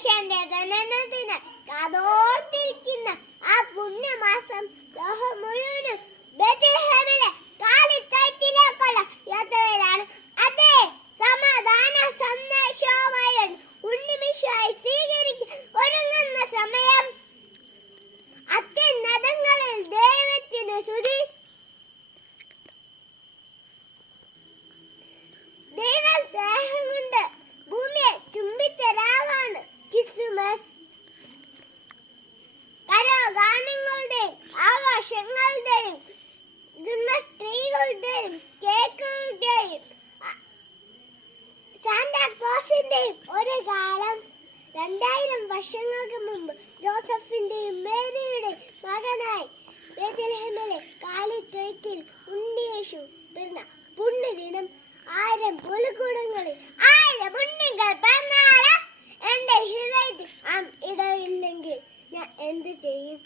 ജനനത്തിന് കാതോർത്തിരിക്കുന്ന ആ പുണ്യമാസം ലോഹം മുഴുവനും യാത്രയിലാണ്. അതെ സമാധാന സന്ദേശവുമായി ഉണ്ണിമിഷായി വർഷങ്ങൾക്ക് മുമ്പ് ജോസഫിന്റെയും മേരിയുടെ മകനായി ബേത്തലഹേമിലെ കാലിത്തൊഴുത്തിൽ ഉണ്ണിയേശു പിറന്ന പുണ്യദിനം ആയിരം പുലിക്കൂടങ്ങളിൽ ആയിരം ഉണ്ണികൾ പിറന്നാൾ. എന്റെ ഹൃദയത്തിൽ ഇടവില്ലെങ്കിൽ ഞാൻ എന്ത് ചെയ്യും?